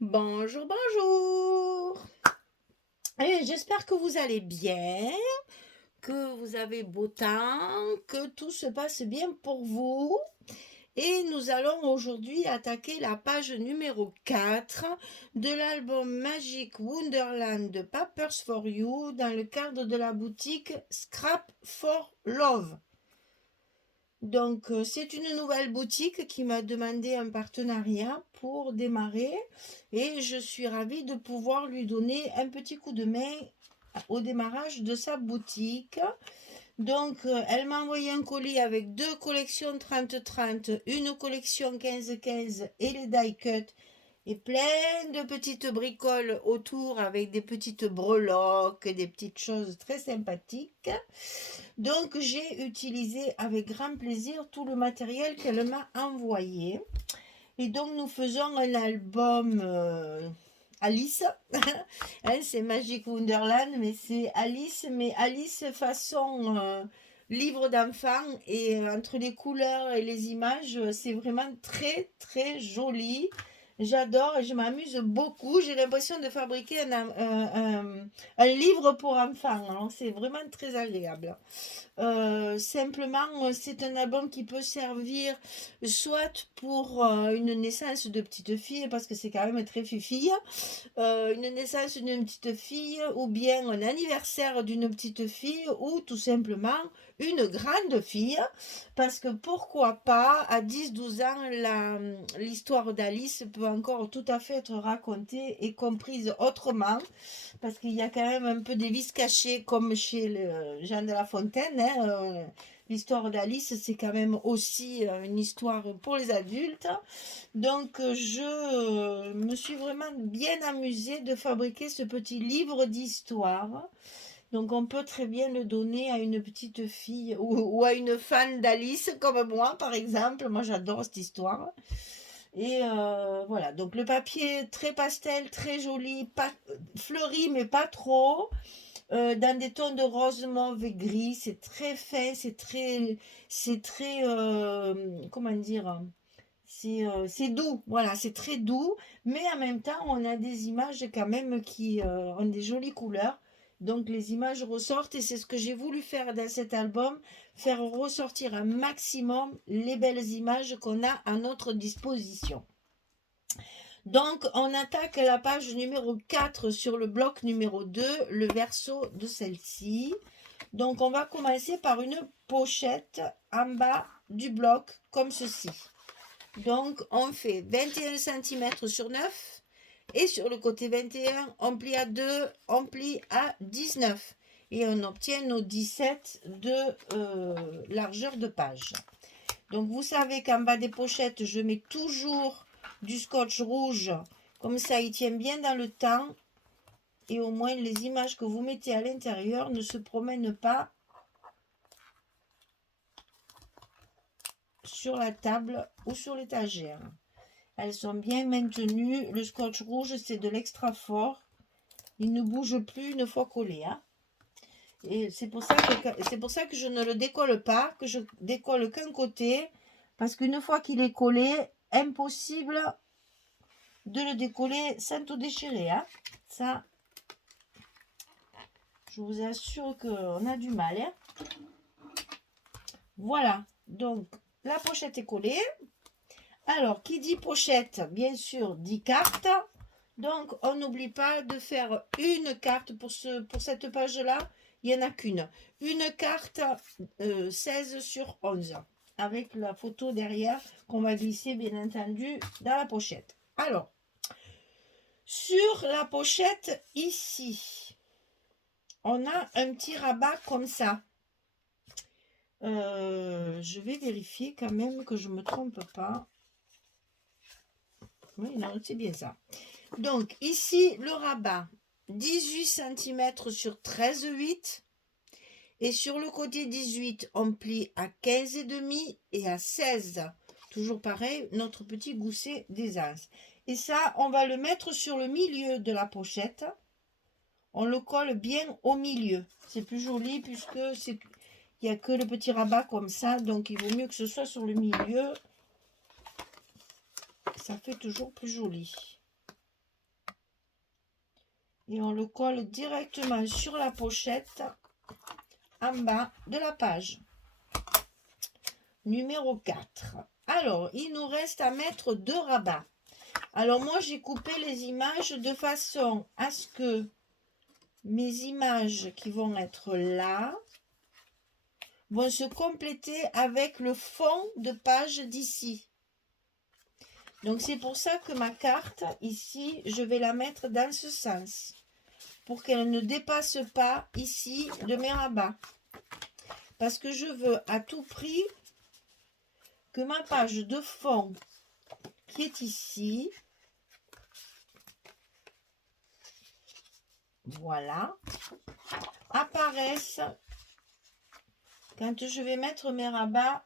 Bonjour, bonjour. Et j'espère que vous allez bien, que vous avez beau temps, que tout se passe bien pour vous. Et nous allons aujourd'hui attaquer la page numéro 4 de l'album Magic Wonderland de Papers for You dans le cadre de la boutique Scrap for Love. Donc, c'est une nouvelle boutique qui m'a demandé un partenariat pour démarrer et je suis ravie de pouvoir lui donner un petit coup de main au démarrage de sa boutique. Donc, elle m'a envoyé un colis avec deux collections 30-30, une collection 15-15 et les die cut et plein de petites bricoles autour avec des petites breloques, des petites choses très sympathiques. Donc j'ai utilisé avec grand plaisir tout le matériel qu'elle m'a envoyé. Et donc nous faisons un album Alice. Hein, c'est Magic Wonderland, mais c'est Alice, mais Alice façon livre d'enfant. Et entre les couleurs et les images, c'est vraiment très très joli. J'adore et je m'amuse beaucoup. J'ai l'impression de fabriquer un livre pour enfants, hein. C'est vraiment très agréable. Simplement, c'est un album qui peut servir soit pour une naissance de petite fille, parce que c'est quand même très fifille, une naissance d'une petite fille, ou bien un anniversaire d'une petite fille, ou tout simplement une grande fille, parce que pourquoi pas, à 10-12 ans, l'histoire d'Alice peut encore tout à fait être racontée et comprise autrement, parce qu'il y a quand même un peu des vices cachés comme chez Jean de La Fontaine, hein. L'histoire d'Alice, c'est quand même aussi une histoire pour les adultes. Donc, je me suis vraiment bien amusée de fabriquer ce petit livre d'histoire. Donc, on peut très bien le donner à une petite fille ou à une fan d'Alice, comme moi, par exemple. Moi, j'adore cette histoire. Et voilà, donc le papier très pastel, très joli, pas, fleuri, mais pas trop. Dans des tons de rose, mauve et gris. C'est très fin, comment dire, c'est doux, voilà, c'est très doux, mais en même temps, on a des images quand même qui ont des jolies couleurs. Donc les images ressortent et c'est ce que j'ai voulu faire dans cet album, faire ressortir un maximum les belles images qu'on a à notre disposition. Donc on attaque la page numéro 4 sur le bloc numéro 2, le verso de celle-ci. Donc on va commencer par une pochette en bas du bloc comme ceci. Donc, on fait 21 cm sur 9 et sur le côté 21, on plie à 2, on plie à 19 et on obtient nos 17 de largeur de page. Donc, vous savez qu'en bas des pochettes, je mets toujours du scotch rouge, comme ça il tient bien dans le temps et au moins les images que vous mettez à l'intérieur ne se promènent pas sur la table ou sur l'étagère. Elles sont bien maintenues. Le scotch rouge, c'est de l'extra fort. Il ne bouge plus une fois collé, hein. Et c'est pour ça que je ne le décolle pas, que je décolle qu'un côté. Parce qu'une fois qu'il est collé, impossible de le décoller sans tout déchirer, hein. Ça, je vous assure qu'on a du mal, hein. Voilà. Donc, la pochette est collée. Alors, qui dit pochette, bien sûr, dit carte. Donc, on n'oublie pas de faire une carte pour cette page-là. Il n'y en a qu'une. Une carte 16 sur 11. Avec la photo derrière qu'on va glisser, bien entendu, dans la pochette. Alors, sur la pochette, ici, on a un petit rabat comme ça. Je vais vérifier quand même que je ne me trompe pas. Oui, non, c'est bien ça. Donc, ici, le rabat, 18 cm sur 13,8. Et sur le côté 18, on plie à 15,5 et à 16. Toujours pareil, notre petit gousset d'aisance. Et ça, on va le mettre sur le milieu de la pochette. On le colle bien au milieu. C'est plus joli puisque il n'y a que le petit rabat comme ça. Donc, il vaut mieux que ce soit sur le milieu. Ça fait toujours plus joli. Et on le colle directement sur la pochette en bas de la page. Numéro 4. Alors, il nous reste à mettre 2 rabats. Alors, moi, j'ai coupé les images de façon à ce que mes images qui vont être là vont se compléter avec le fond de page d'ici. Donc, c'est pour ça que ma carte, ici, je vais la mettre dans ce sens. Pour qu'elle ne dépasse pas ici de mes rabats. Parce que je veux à tout prix que ma page de fond qui est ici, voilà, apparaisse quand je vais mettre mes rabats.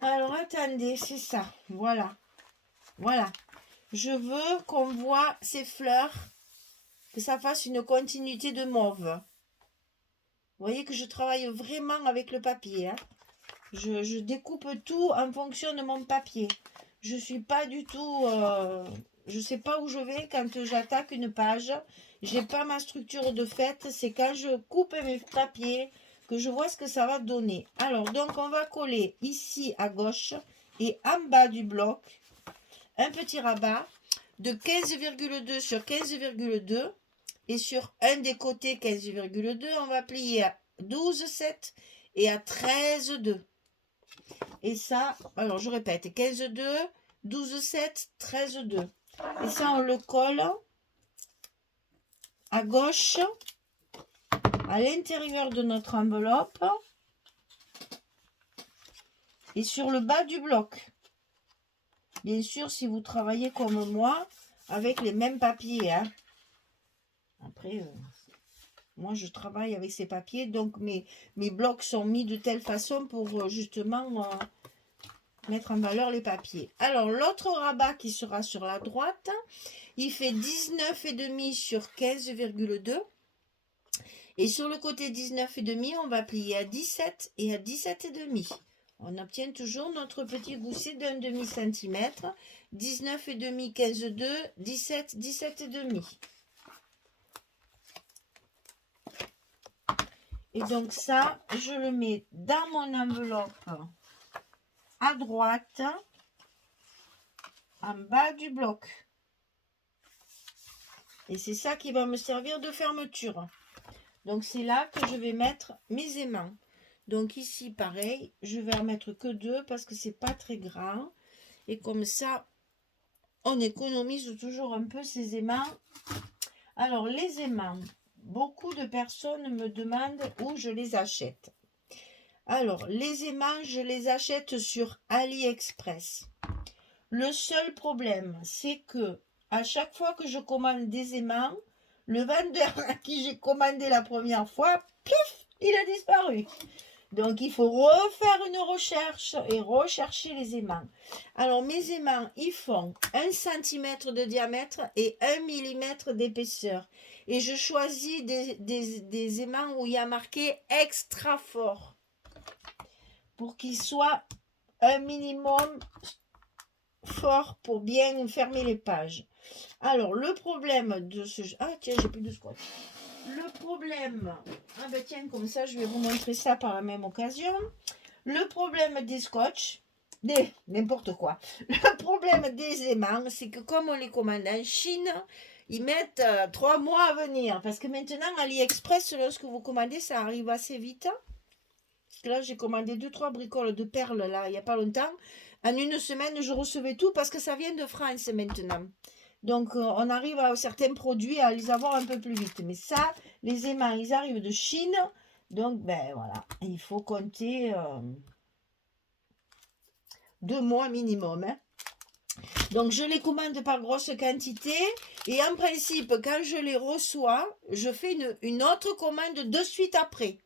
Alors attendez, c'est ça, voilà, voilà. Je veux qu'on voit ces fleurs, que ça fasse une continuité de mauve. Vous voyez que je travaille vraiment avec le papier, hein. Je découpe tout en fonction de mon papier. Je suis pas du tout... je sais pas où je vais quand j'attaque une page. J'ai pas ma structure de fait. C'est quand je coupe mes papiers que je vois ce que ça va donner. Alors, donc, on va coller ici à gauche et en bas du bloc un petit rabat de 15,2 sur 15,2. Et sur un des côtés 15,2, on va plier à 12,7 et à 13,2. Et ça, alors je répète, 15,2, 12,7, 13,2. Et ça, on le colle à gauche, à l'intérieur de notre enveloppe et sur le bas du bloc. Bien sûr, si vous travaillez comme moi, avec les mêmes papiers, hein. Après, moi, je travaille avec ces papiers, donc mes blocs sont mis de telle façon pour justement mettre en valeur les papiers. Alors, l'autre rabat qui sera sur la droite, il fait 19,5 sur 15,2. Et sur le côté 19,5, on va plier à 17 et à 17,5. On obtient toujours notre petit gousset d'un demi-centimètre. 19,5, 15,2, 17, 17,5. Et donc ça, je le mets dans mon enveloppe à droite, en bas du bloc. Et c'est ça qui va me servir de fermeture. Donc c'est là que je vais mettre mes aimants. Donc ici, pareil, je vais en mettre que 2 parce que c'est pas très grand. Et comme ça, on économise toujours un peu ces aimants. Alors les aimants, beaucoup de personnes me demandent où je les achète. Alors, les aimants, je les achète sur AliExpress. Le seul problème, c'est que à chaque fois que je commande des aimants, le vendeur à qui j'ai commandé la première fois, pif, il a disparu. Donc, il faut refaire une recherche et rechercher les aimants. Alors, mes aimants, ils font 1 cm de diamètre et 1 mm d'épaisseur. Et je choisis des aimants où il y a marqué extra fort, pour qu'il soit un minimum fort pour bien fermer les pages. Alors, le problème de ce... Ah, tiens, j'ai plus de scotch. Le problème... Ah ben tiens, comme ça, je vais vous montrer ça par la même occasion. Le problème des scotch, n'importe quoi. Le problème des aimants, c'est que comme on les commande en Chine, ils mettent 3 mois à venir. Parce que maintenant, AliExpress, lorsque vous commandez, ça arrive assez vite. Là, j'ai commandé 2-3 bricoles de perles, là, il n'y a pas longtemps. En une semaine, je recevais tout parce que ça vient de France maintenant. Donc, on arrive à certains produits à les avoir un peu plus vite. Mais ça, les aimants, ils arrivent de Chine. Donc, ben voilà, il faut compter 2 mois minimum. Hein. Donc, je les commande par grosse quantité. Et en principe, quand je les reçois, je fais une autre commande de suite après.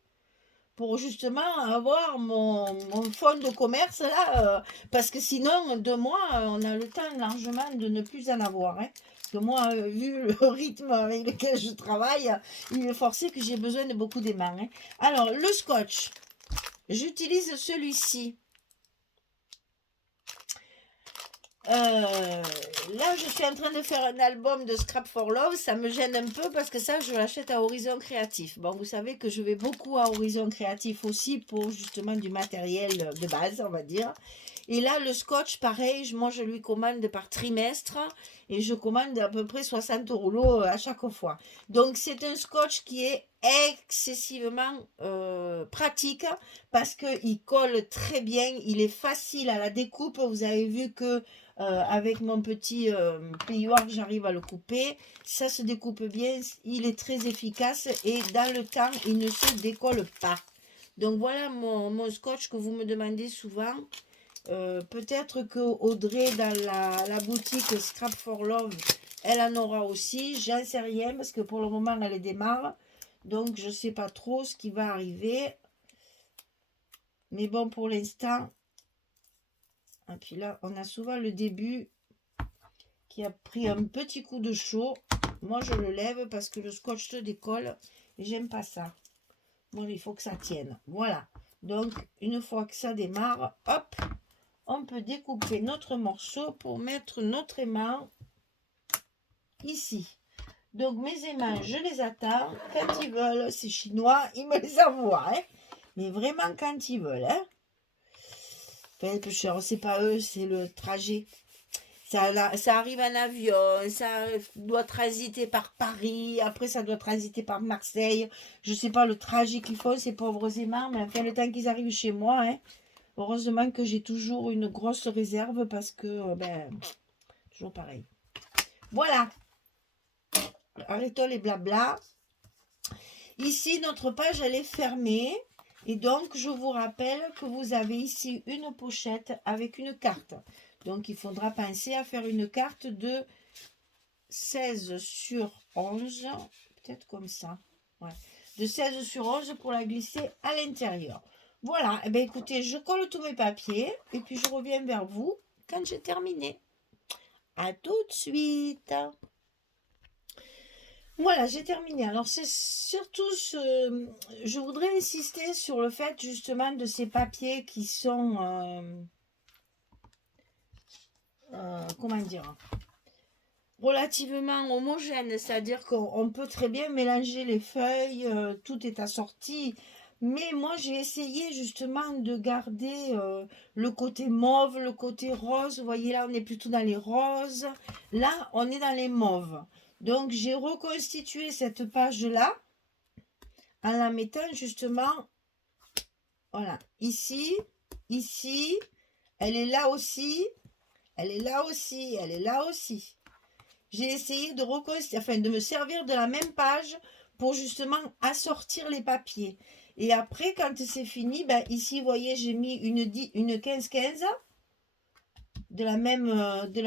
Pour justement avoir mon fonds de commerce là, parce que sinon 2 mois, on a le temps largement de ne plus en avoir. Hein. Parce que moi, vu le rythme avec lequel je travaille, il est forcé que j'ai besoin de beaucoup d'aimants. Hein. Alors, le scotch, j'utilise celui-ci. Là, je suis en train de faire un album de Scrap for Love. Ça me gêne un peu parce que ça, je l'achète à Horizon Créatif. Bon, vous savez que je vais beaucoup à Horizon Créatif aussi pour justement du matériel de base, on va dire. Et là, le scotch, pareil, moi, je lui commande par trimestre et je commande à peu près 60 rouleaux à chaque fois. Donc, c'est un scotch qui est excessivement pratique parce qu'il colle très bien, il est facile à la découpe. Vous avez vu que avec mon petit plioir, j'arrive à le couper. Ça se découpe bien, il est très efficace et dans le temps, il ne se décolle pas. Donc voilà mon scotch que vous me demandez souvent. Peut-être que Audrey dans la boutique Scrap for Love, elle en aura aussi. J'en sais rien parce que pour le moment, elle démarre. Donc je ne sais pas trop ce qui va arriver. Mais bon, pour l'instant, et puis là, on a souvent le début qui a pris un petit coup de chaud. Moi, je le lève parce que le scotch se décolle et j'aime pas ça. Moi, il faut que ça tienne. Voilà. Donc, une fois que ça démarre, hop, on peut découper notre morceau pour mettre notre aimant ici. Donc, mes aimants, je les attends. Quand ils veulent, c'est chinois, ils me les envoient. Hein. Mais vraiment quand ils veulent. Hein. Enfin, c'est pas eux, c'est le trajet. Ça arrive en avion, ça doit transiter par Paris, après ça doit transiter par Marseille. Je sais pas le trajet qu'ils font, ces pauvres aimants, mais enfin le temps qu'ils arrivent chez moi, hein, heureusement que j'ai toujours une grosse réserve parce que, toujours pareil. Voilà, arrêtons les blabla. Ici, notre page, elle est fermée. Et donc, je vous rappelle que vous avez ici une pochette avec une carte. Donc, il faudra penser à faire une carte de 16 sur 11. Peut-être comme ça. Ouais. De 16 sur 11 pour la glisser à l'intérieur. Voilà. Eh bien, écoutez, je colle tous mes papiers. Et puis, je reviens vers vous quand j'ai terminé. À tout de suite. Voilà, j'ai terminé. Alors, c'est surtout je voudrais insister sur le fait justement de ces papiers qui sont, comment dire, relativement homogènes. C'est-à-dire qu'on peut très bien mélanger les feuilles, tout est assorti. Mais moi, j'ai essayé justement de garder le côté mauve, le côté rose. Vous voyez, là, on est plutôt dans les roses. Là, on est dans les mauves. Donc, j'ai reconstitué cette page-là en la mettant justement, voilà, ici, ici, elle est là aussi, elle est là aussi, elle est là aussi. J'ai essayé de reconstituer, enfin de me servir de la même page pour justement assortir les papiers. Et après, quand c'est fini, ici, vous voyez, j'ai mis une 15-15 de la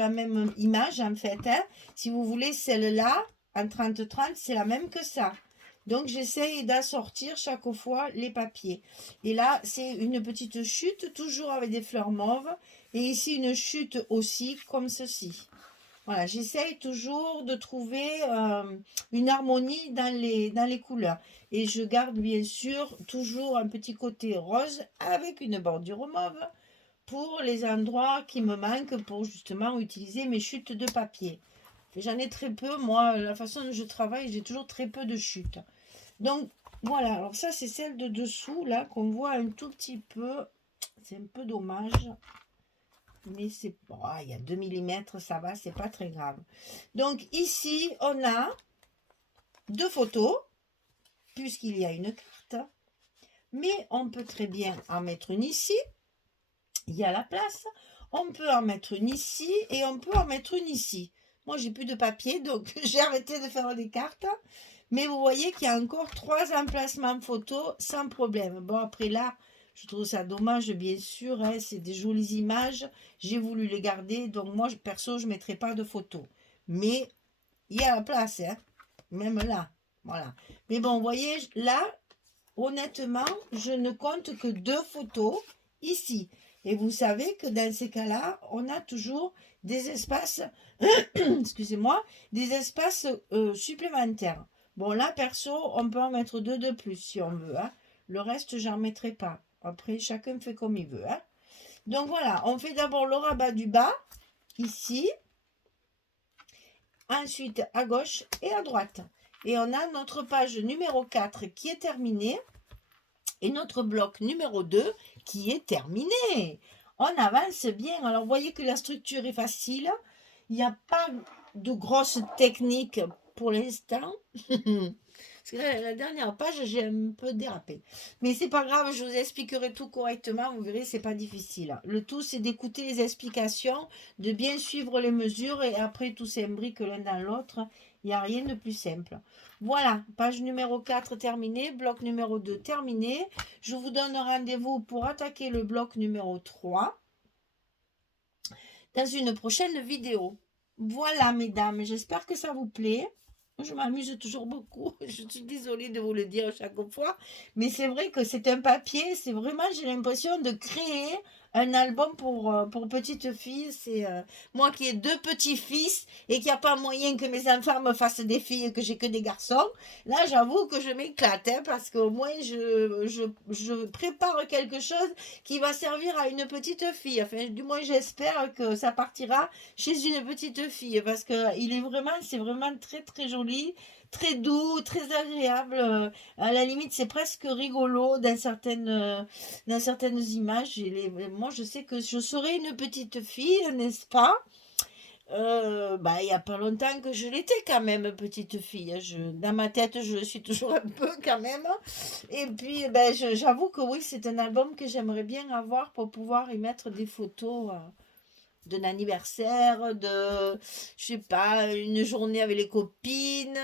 même image en fait. Hein. Si vous voulez celle-là, en 30-30, c'est la même que ça. Donc, j'essaye d'assortir chaque fois les papiers. Et là, c'est une petite chute, toujours avec des fleurs mauves. Et ici, une chute aussi, comme ceci. Voilà, j'essaye toujours de trouver une harmonie dans les couleurs. Et je garde bien sûr toujours un petit côté rose avec une bordure mauve pour les endroits qui me manquent pour justement utiliser mes chutes de papier. J'en ai très peu, moi, la façon dont je travaille, j'ai toujours très peu de chutes. Donc, voilà, alors ça, c'est celle de dessous, là, qu'on voit un tout petit peu. C'est un peu dommage. Mais c'est... Bon, il y a 2 mm, ça va, c'est pas très grave. Donc, ici, on a 2 photos, puisqu'il y a une carte. Mais on peut très bien en mettre une ici. Il y a la place. On peut en mettre une ici et on peut en mettre une ici. Moi, j'ai plus de papier, donc j'ai arrêté de faire des cartes. Mais vous voyez qu'il y a encore 3 emplacements photos sans problème. Bon, après là, je trouve ça dommage, bien sûr. Hein, c'est des jolies images. J'ai voulu les garder. Donc moi, perso, je ne mettrai pas de photos. Mais il y a la place, hein, même là. Voilà. Mais bon, vous voyez, là, honnêtement, je ne compte que 2 photos ici. Et vous savez que dans ces cas-là, on a toujours des espaces, excusez-moi, des espaces supplémentaires. Bon, là, perso, on peut en mettre 2 de plus si on veut. Hein. Le reste, j'en mettrai pas. Après, chacun fait comme il veut. Hein. Donc voilà, on fait d'abord le rabat du bas. ici, ensuite à gauche et à droite. Et on a notre page numéro 4 qui est terminée et notre bloc numéro 2 qui est terminé. On avance bien. Alors, vous voyez que la structure est facile. Il n'y a pas de grosses techniques pour l'instant. Parce que là, la dernière page, j'ai un peu dérapé. Mais c'est pas grave, je vous expliquerai tout correctement. Vous verrez, c'est pas difficile. Le tout, c'est d'écouter les explications, de bien suivre les mesures et après, tout s'imbrique l'un dans l'autre. Il n'y a rien de plus simple. Voilà, page numéro 4 terminée, bloc numéro 2 terminé. Je vous donne rendez-vous pour attaquer le bloc numéro 3 dans une prochaine vidéo. Voilà, mesdames, j'espère que ça vous plaît. Je m'amuse toujours beaucoup. Je suis désolée de vous le dire chaque fois. Mais c'est vrai que c'est un papier. C'est vraiment, j'ai l'impression de créer un album pour petite fille. C'est moi qui ai 2 petits-fils et qui a pas moyen que mes enfants me fassent des filles et que j'ai que des garçons. Là, j'avoue que je m'éclate parce qu'au moins, je prépare quelque chose qui va servir à une petite fille. Enfin, du moins, j'espère que ça partira chez une petite fille parce que c'est vraiment très très joli, très doux, très agréable. À la limite, c'est presque rigolo dans certaines images. Moi, je sais que je serai une petite fille, n'est-ce pas? Il n'y a pas longtemps que je l'étais quand même, petite fille. Dans ma tête, je le suis toujours un peu quand même. Et puis, j'avoue que oui, c'est un album que j'aimerais bien avoir pour pouvoir y mettre des photos d'un anniversaire, je sais pas, une journée avec les copines,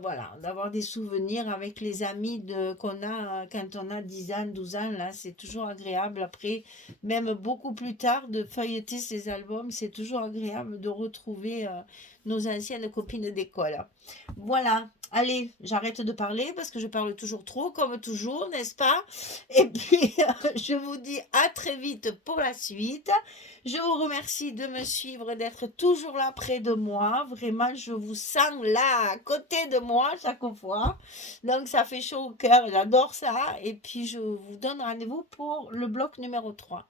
voilà, d'avoir des souvenirs avec les amis qu'on a quand on a 10 ans, 12 ans, là, c'est toujours agréable. Après, même beaucoup plus tard, de feuilleter ces albums, c'est toujours agréable de retrouver nos anciennes copines d'école. Voilà, allez, j'arrête de parler parce que je parle toujours trop, comme toujours, n'est-ce pas? Et puis, je vous dis à très vite pour la suite. Je vous remercie de me suivre, d'être toujours là près de moi. Vraiment, je vous sens là, à côté de moi chaque fois. Donc, ça fait chaud au cœur. J'adore ça. Et puis, je vous donne rendez-vous pour le bloc numéro 3.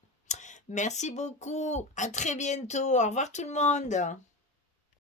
Merci beaucoup. À très bientôt. Au revoir tout le monde.